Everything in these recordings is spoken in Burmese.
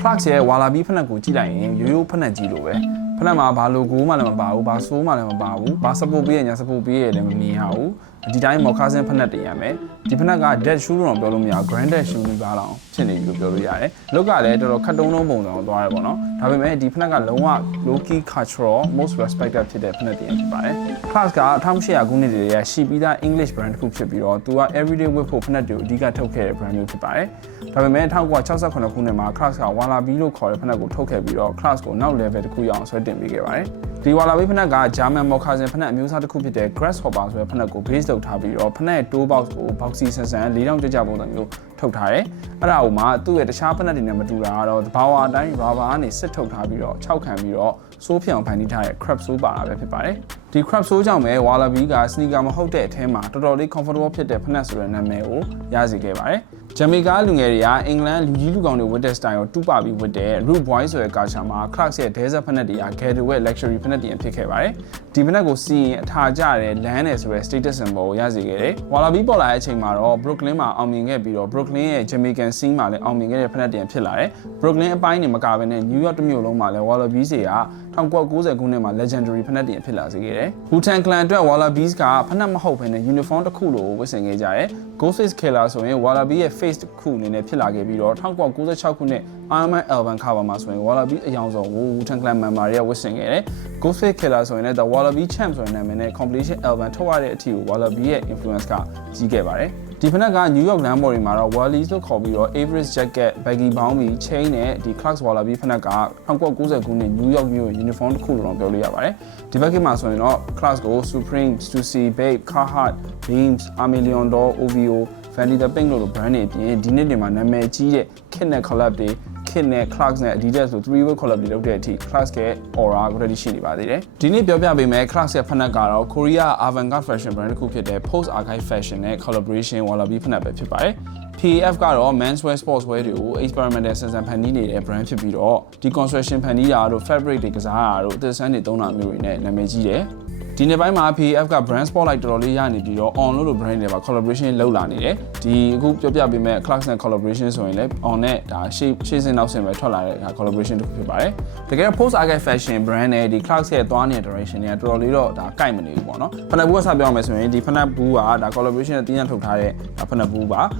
Clarks ရဲ့ဝါလာဘီဖက်နှက်ကိုကြည့်လိုက်ရင်ရိုးရိုးဖက်နှက်ကြီးလိုပဲဖက်နှက်မှာဘာလိုကိုမှလည်းမပါဘူးဘာဆိုးမှလည်းမပါဘူးဘာ support ပေးရညာ support ပေးရလည်းမမြင်ရဘူးဒီတိုင်းမော်ခါစင်ဖက်နှက်တင်ရမယ်ဒီဖက်နှက်က dead shoe တော့ပြောလို့မရဘူး grandad shoe လို့ပါတော့ဖြစ်နေပြီလို့ပြောလို့ရတယ်လောက်ကလည်းတော်တော်ခက်တုံးတုံးပုံစံကိုသွားရပေါ့နော်ဒါပေမဲ့ဒီဖက်နှက်ကလုံးဝ low key cultural most respected ဖြစ်တဲ့ဖက်နှက်တင်ဖြစ်ပါတယ် Clarks က1800ခုနှစ်တည်းကရှိပြီးသား English brand တစ်ခုဖြစ်ပြီးတော့သူက everyday wear ဖို့ဖက်နှက်တွေကိုအဓိကထုတ်ခဲ့တဲ့ brand မျိုးဖြစ်ပါတယ်ဒါပေမဲ့1968ခုနှစ်မှာ Clarks က Wallaby လို့ခေါ်တဲ့ဖက်နှက်ကိုထုတ်ခဲ့ပြီးတော့ Clarks ကိုနောက် level တစ်ခုရအောင်ဆွဲတင်ပေးခဲ့ပါတယ်ဒီ Wallaby ဖက်နှက်က German moccasin ဖက်နှက်အမျိုးအစားတစ်ခုဖြစ်တဲ့ Grasshopper ဆိုတဲ့ဖက်နှက်ကို base လုပ်ထားပြီးတော့ဖက်နှက်ရဲ့ toe box ကို boxy ဆန်ဆန်၄တောင်ကြပုံစံမျိုးထုတ်ထားတယ်အဲ့ဒါကိုမှသူ့ရဲ့တခြားဖက်နှက်တွေနဲ့မတူတာကတော့ဘာဝအတိုင်း rubber ကနေစစ်ထုတ်ထားပြီးတော့ခြောက်ခံပြီးတော့စိုးဖြစ်အောင်ဖန်တီးထားတဲ့ crab sole ပါတာပဲဖြစ်ပါတယ်ဒီ crab sole ကြောင့်ပဲ Wallaby က sneaker မဟုတ်တဲ့အထဲမှာတော်တော်လေး comfortable ဖြစ်တဲ့ဖက်နှက်ဆိုတဲ့နာမည်ကိုရစေခဲ့ပါတယ်ဂျမေကာလူငယ်တွေကအင်္ဂလန်လူကြီးလူကောင်တွေဝတ်တဲ့ style ကိုတူပါပြီးဝတ်တဲ့ root boy ဆိုတဲ့ culture မှာ Clarks ရဲ့ desert ဖက်နှက်တွေက getaway luxury ဖက်နှက်တွေဖြစ်ခဲ့ပါတယ်ဒီဖက်နှက်ကိုစီးရင်အထာကျတဲ့လမ်းနယ်ဆိုတဲ့ status symbol ကိုရစေခဲ့တယ် Wallaby ပေါ်လာတဲ့အချိန်မှာတော့ Brooklyn မှာအောင်မြင်ခဲ့ပြီးတော့ Brooklyn ရဲ့ Jamaican scene မှာလည်းအောင်မြင်ခဲ့တဲ့ဖက်နှက်တွေဖြစ်လာတယ် Brooklyn အပိုင်းတွေမကဘဲနဲ့ New York တစ်မြို့လုံးမှာလည်း Wallabies တွေက1990ခုနှစ်မှာ legendary ဖက်နှက်တွေဖြစ်လာစေခဲ့တယ် Wu-Tang Clan အတွက် Wallabies ကဖက်နှက်မဟုတ်ဘဲနဲ့ uniform တစ်ခုလိုဝတ်ဆင်ခဲ့ကြတယ် Ghostface Killer ဆိုရင် Wallaby ရဲ့ face တစ်ခုအနေနဲ့ဖြစ်လာခဲ့ပြီးတော့1996ခုနှစ် Iron Man album cover မှာဆိုရင် Wallaby အယောင်ဆုံး Wu-Tang Clan member တွေကဝတ်ဆင်ခဲ့တယ် Ghostface Killer ဆိုရင်လည်း The Wallaby Champ ဆိုတဲ့နာမည်နဲ့ compilation album ထုတ်ရတဲ့အထိကို Wallaby ရဲ့ influence ကကြီးခဲ့ပါတယ်ဒီဖက်နှက်က New York လမ်းပေါ်တွေမှာတော့ Wallies လို့ခေါ်ပြီးတော့ Average jacket, baggy bounty, chain နဲ့ဒီ Clarks Wallaby ဖက်နှက်က1990ခုနှစ် New York မြို့ uniform တစ်ခုလို့ပြောလို့ရပါတယ်ဒီဘက်ကမှာဆိုရင်တော့ Clarks ကို Supreme, Stussy, Babe, Carhartt, Beams, Aimé Leon Dore, OVO, Vanity the Pink လို့ brand တွေအပြင်ဒီနှစ်တွေမှာနာမည်ကြီးတဲ့ Kid နဲ့ collab တွေKid နဲ့ Clarks နဲ့ Adidas ဆို three-way collab တွေလုပ်တဲ့အထိ Clarks ရဲ့ aura ကို ready ရှိနေပါသေးတယ်ဒီနေ့ပြောပြပေးမယ် Clarks ရဲ့ဖက်နှက်ကတော့ Korea avant-garde fashion brand တစ်ခုဖြစ်တဲ့ Post Archive Fashion နဲ့ collaboration Wallaby ဖက်နှက်ပဲဖြစ်ပါတယ် PAF ကတော့ menswear sportswear တွေကို experimental ဆန်ဆန်ဖန်တီးနေတဲ့ brand ဖြစ်ပြီးတော့ deconstruction ဖန်တီးတာတို့ fabric တွေကစားတာတို့အသစ်ဆန်းတွေသုံးတာမျိုးတွေနဲ့နာမည်ကြီးတယ်ဒီနေ့ပိုင်းမှာ PAF က brand spotlight တော်တော်လေးရနေပြီးတော့ on လို့ brand တွေပါ collaboration လုပ်လာနေတယ်ဒီအခုပြောပြပေးမဲ့ Clarks နဲ့ collaboration ဆိုရင်လည်း on နဲ့ဒါရှေ့စင်နောက်စင်ပဲထွက်လာတဲ့ collaboration တစ်ခုဖြစ်ပါတယ်တကယ် post archive fashion brand နဲ့ဒီ Clarks ရဲ့သွားနေတဲ့ direction တွေကတော်တော်လေးတော့ဒါကိုက်မနေဘူးပေါ့နော်ဖက်နှက်ဘူးကစပြောရမယ်ဆိုရင်ဒီဖက်နှက်ဘူးကဒါ collaboration နဲ့တင်းရထုတ်ထားတဲ့ဖက်နှက်ဘူးပါ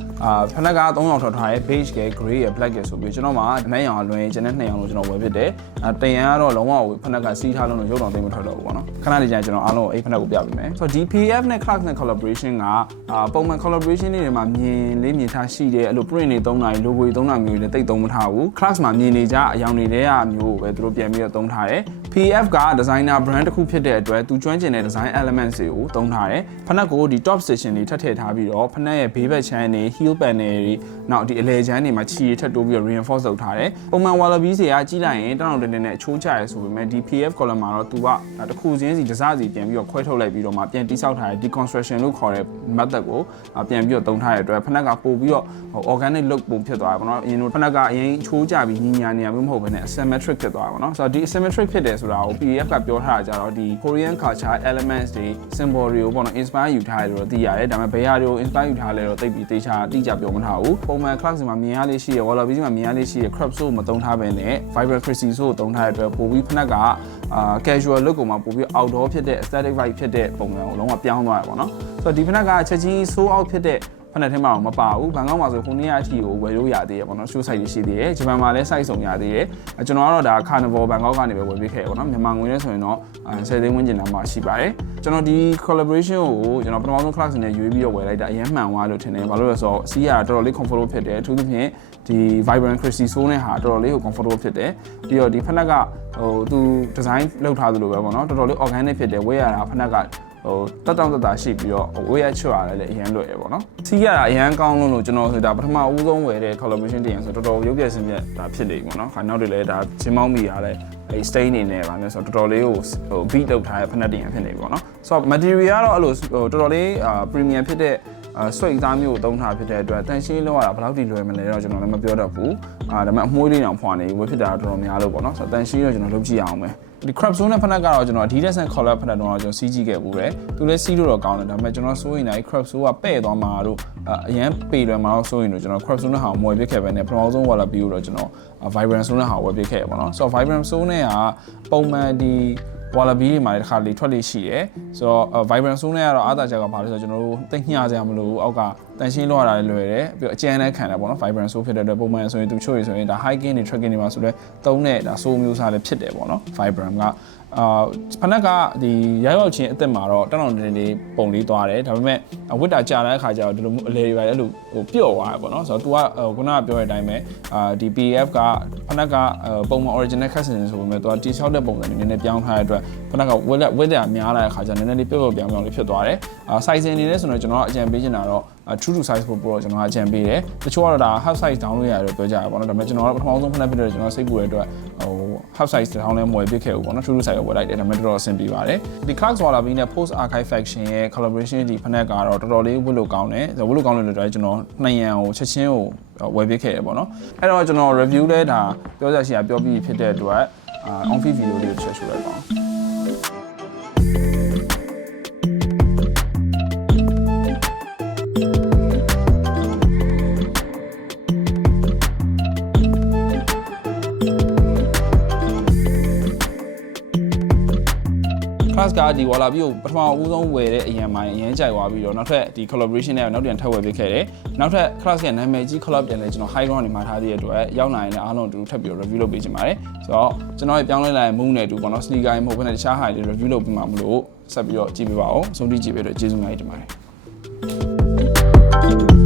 ဖက်နှက်က3ရောင်ထွက်ထားတဲ့ beige က gray ရ black ကဆိုပြီးကျွန်တော်မှာအနက်ရောင်အလွန်ကျန်တဲ့2ရောင်လို့ကျွန်တော်ဝယ်ဖြစ်တယ်တရန်ကတော့လုံးဝဖက်နှက်ကစီးထားလို့ရုပ်တော်သိမ်းမထွက်တော့ဘူးပေါ့နော်ခဏလေးကြာကျွန်တော်အားလုံးကိုအဲ့ဖက်နှက်ကိုပြပေးမယ်ဆိုတော့ဒီ PAF နဲ့ Clarks နဲ့ collaboration ကပုံမှန် collaboration တွေမှာမြင်ထားရှိတဲ့အဲ့လို print တွေသုံးတာ logo တွေသုံးတာမျိုးတွေလည်းတိတ်သုံးမထားဘူး Clarks မှာမြင်နေကြအယောင်တွေတဲအမျိုးကိုပဲသူတို့ပြန်ပြီးတော့သုံးထားတယ် PAF က designer brand တစ်ခုဖြစ်တဲ့အတွက်သူကျွမ်းကျင်တဲ့ design elements တွေကိုသုံးထားတယ်ဖက်နှက်ကိုဒီ top station တွေထပ်ထည့်ထားပြီးတော့ဖက်နှက်ရဲ့ဘေးဘက်ချမ်းတွေ heel panel တွေနောက်ဒီအလဲချမ်းတွေမှာချီထပ်တိုးပြီးတော့ reinforce လုပ်ထားတယ်ပုံမှန် Wallaby တွေကကြီးလိုက်ရင်တောင်းတင်းနဲ့အချိုးကျရဲဆိုပေမဲ့ဒီ PAF column မှာတော့သူကတစ်ခုချင်းစီတစစီပြန်ပြီးတော့ခွဲထုတ်လိုက်ပြီးတော့မှပြန်တိစောက်ထားတဲ့ deconstruction လို့ခေါ်တဲ့ method ကိုပြန်ပြီးတော့သုံးထားတဲ့အတွက်ဖက်နှက်ကပို့ပြီးတော့ organic look ပုံဖြစ်သွားတယ်ပေါ့နော်အရင်တို့ဖက်နှက်ကအရင်ချိုးကျပြီးညီညာနေရမျိုးမဟုတ်ဘဲနဲ့ asymmetric ဖြစ်သွားတယ်ပေါ့နော်ဆိုတော့ဒီ asymmetric ဖြစ်တယ်ဆိုတာကို PAF ကပြောထားတာကြတော့ဒီ Korean culture elements တွေ symbol တွေကိုပေါ့နော် inspire ယူထားတယ်လို့သိရတယ်ဒါပေမဲ့ဘယ်ဟာတွေကို inspire ယူထားလဲတော့သိပြီးတေချာတိကျပြောမထားဘူးပုံမှန် Clarks မှာမြင်ရလေးရှိရ Wallaby မှာမြင်ရလေးရှိရ crop sole မသုံးထားဘဲနဲ့ vibrant christy sole ကိုသုံးထားတဲ့အတွက်ပို့ပြီးဖက်နှက်ကcasual look ကိုမှပို့ပြီး outdoor ဖြစ်တဲ့ aesthetic vibe ဖြစ်တဲ့ပုံစံကိုလုံးဝပြောင်းသွားရပေါ့နော်ဆိုတော့ဒီဖက်နှက်ကချက်ကြီး so out ဖြစ်တဲ့ဖက်နှက်ထဲမှာတော့မပါဘူးဘန်ကောက်မှာဆိုခုနေ့အထိကိုဝယ်လို့ရသေးတယ်ပေါ့နော် show site တွေရှိသေးတယ်ဂျပန်မှာလည်း site ဆောင်ရသေးတယ်ကျွန်တော်ကတော့ဒါ Carnival ဘန်ကောက်ကနေပဲဝယ်ပေးခဲ့ပေါ့နော်မြန်မာငွေနဲ့ဆိုရင်တော့10သိန်းဝန်းကျင်လောက်မှရှိပါတယ်ကျွန်တော်ဒီ collaboration ကိုကျွန်တော်ပထမဆုံး Clarks နဲ့ရွေးပြီးတော့ဝယ်လိုက်တာအရင်မှန်သွားလို့ထင်တယ်ဘာလို့လဲဆိုတော့စီးရတာတော်တော်လေး comfortable ဖြစ်တယ်အထူးသဖြင့်ဒီ vibrant christy sole နဲ့ဟာတော်တော်လေးကို comfortable ဖြစ်တယ်ပြီးတော့ဒီဖက်နှက်ကသူ design လုပ်ထားသလိုပဲပေါ့နော်တော်တော်လေး organic ဖြစ်တယ်ဝယ်ရတာဖက်နှက်ကတက်တောင့်တက်တာရှိပြီးတော့ဝေးရချွတ်ရတယ်လည်းအရင်လွယ်ရပေါ့နော်စီးရတာအရင်ကောင်းလို့ကျွန်တော်ဆိုတာပထမဦးဆုံးဝယ်တဲ့ collaboration တင်ရဆိုတော်တော်ရုပ်ပြည့်စင်ပြတာဖြစ်နေပြီပေါ့နော်ခါနောက်တွေလည်းဒါချင်းမောင်းမိရတယ်အဲ stain နေနဲ့ဗာနဲ့ဆိုတော့တော်တော်လေးကိုbeat လုပ်ထားတဲ့ဖက်နှက်တင်ရဖြစ်နေပြီပေါ့နော်ဆိုတော့ material ကတော့အဲ့လိုတော်တော်လေး premium ဖြစ်တဲ့ ဆွိတ်သားမျိုးသုံးထားဖြစ်တဲ့အတွက်တန်ရှင်းလောက်ရတာဘယ်လောက်ထိလွယ်မလဲတော့ကျွန်တော်လည်းမပြောတော့ဘူးဒါပေမဲ့အမွှေးလေးတောင်ဖွာနေဝယ်ဖြစ်တာတော့တော်တော်များလို့ပေါ့နော်ဆိုတော့တန်ရှင်းတော့ကျွန်တော်လုပ်ကြည့်အောင်မယ်ဒီ crop zone နဲ့ဖက်နက်ကတော့ကျွန်တော် Adidas and collar ဖက်နက်တော့ကျွန်တော်စီးကြည့်ခဲ့ဘူးတယ်သူလည်းစီးလို့တော့ကောင်းတယ်ဒါပေမဲ့ကျွန်တော်စိုးရင်လည်း crop zone ကပဲ့သွားမှာတို့အရန်ပေလွယ်မှာတော့စိုးရင်တို့ကျွန်တော် crop zone နဲ့ဟာမွေပြစ်ခဲ့ပဲနဲ့ပထမဆုံး walla ပြီးတော့ကျွန်တော် vibrant zone နဲ့ဟာဝယ်ပြစ်ခဲ့ရပါတော့ဆိုတော့ vibrant zone နဲ့ကပုံမှန်ဒီ wallaby တွေမှာလည်းတစ်ခါလေထွက်လေရှိတယ်ဆိုတော့ vibrant zone နဲ့ကတော့အားသာချက်ကဘာလဲဆိုတော့ကျွန်တော်တို့တိတ်ညှာစရာမလိုဘူးအောက်ကတန်ရှင်းလောက်ရတာလည်းလွယ်တယ်ပြီးတော့အကျန်းနဲ့ခံတယ်ပေါ့နော် vibrant zone ဖြစ်တဲ့အတွက်ပုံမှန်ဆိုရင်သူချို့ရဆိုရင်ဒါ hiking တွေ trekking တွေမှာဆိုလဲသုံးတဲ့ဒါ zone မျိုးစားလည်းဖြစ်တယ်ပေါ့နော် vibrant ကဖနက်ကဒီရောက်ချင်းအသက်မှာတော့တောင်းတောင်းတင်းတင်းပုံလေးသွားတယ်ဒါပေမဲ့ဝစ်တာကြာတဲ့အခါကျတော့ဒီလိုအလေတွေပါအဲ့လိုဟိုပျော့သွားတယ်ပေါ့နော်ဆိုတော့ तू ကခုနကပြောတဲ့အတိုင်းပဲဒီ PF ကဖနက်ကပုံမှန် original customer ဆိုပေမဲ့ तू ကတီဆောက်တဲ့ပုံစံနည်းနည်းပြောင်းထားတဲ့အတွက်ဖနက်ကဝစ်တာများလာတဲ့အခါကျနည်းနည်းလေးပျော့ပြောင်းလေးဖြစ်သွားတယ်size အနေနဲ့ဆိုတော့ကျွန်တော်အကြံပေးချင်တာတော့true to size ပို့တော့ကျွန်တော်အကြံပေးတယ်တချို့ကတော့ဒါ half size down လို့ရတယ်ပြောကြရပါတော့ဒါပေမဲ့ကျွန်တော်ကပထမဆုံးဖက်ဖြစ်တဲ့ကျွန်တော်စိတ်ပူတဲ့အတွက်ဟို half size တောင်းလဲမွေပြစ်ခဲ့ဘူးပေါ့နော် true to size ကိုဝယ်လိုက်တယ်ဒါပေမဲ့တော်တော်အဆင်ပြေပါတယ်ဒီ Clarks Wallaby နဲ့ Post Archive Faction ရဲ့ collaboration ဒီဖက်ကတော့တော်တော်လေးဝတ်လို့ကောင်းတယ်ဝတ်လို့ကောင်းလို့လည်းကျွန်တော်နှစ်ရန်ကိုချက်ချင်းကိုဝယ်ပြစ်ခဲ့တယ်ပေါ့နော်အဲ့တော့ကျွန်တော် review လဲဒါပြောစရာရှိတာပြောပြီးဖြစ်တဲ့အတွက် on feed video လေးကိုချက်ချိုးလိုက်ပါအောင်Class ကဒီ Wallaby ကိုပထမအဦးဆုံးဝယ်တဲ့အရင်ပိုင်းအရင်ကြိုက်သွားပြီးတော့နောက်ထပ်ဒီ collaboration နဲ့နောက်ပြန်ထပ်ဝယ်ပေးခဲ့တယ်နောက်ထပ် Class ရဲ့နာမည်ကြီး collab တင်လဲကျွန်တော် high ground နေမှာထားသေးတဲ့အတွက်ရောက်နိုင်တဲ့အားလုံးအတူတူထပ်ပြီး review လုပ်ပေးချင်ပါတယ်ဆိုတော့ကျွန်တော်ရဲ့ပြောင်းလဲလာတဲ့ move နဲ့အတူပေါ့နော် sneaker မဟုတ်ဘဲနဲ့တခြား high တွေ review လုပ်ပေးမှာမလို့ဆက်ပြီးတော့ကြည့်ပေးပါဦးအဆုံးထိကြည့်ပေးတော့ကျေးဇူးများတင်ပါတယ်